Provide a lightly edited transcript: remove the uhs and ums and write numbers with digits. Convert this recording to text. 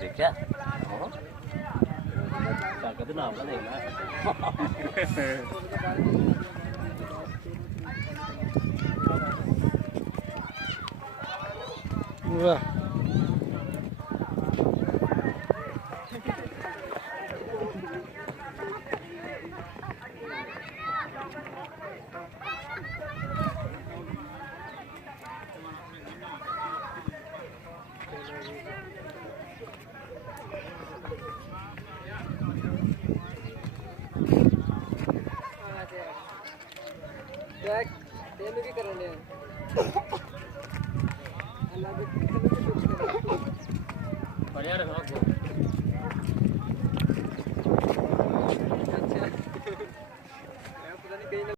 देखा ताकत ना अपना देखना वाह देख तेनू की करन दे अल्लाह दी बढ़िया रखो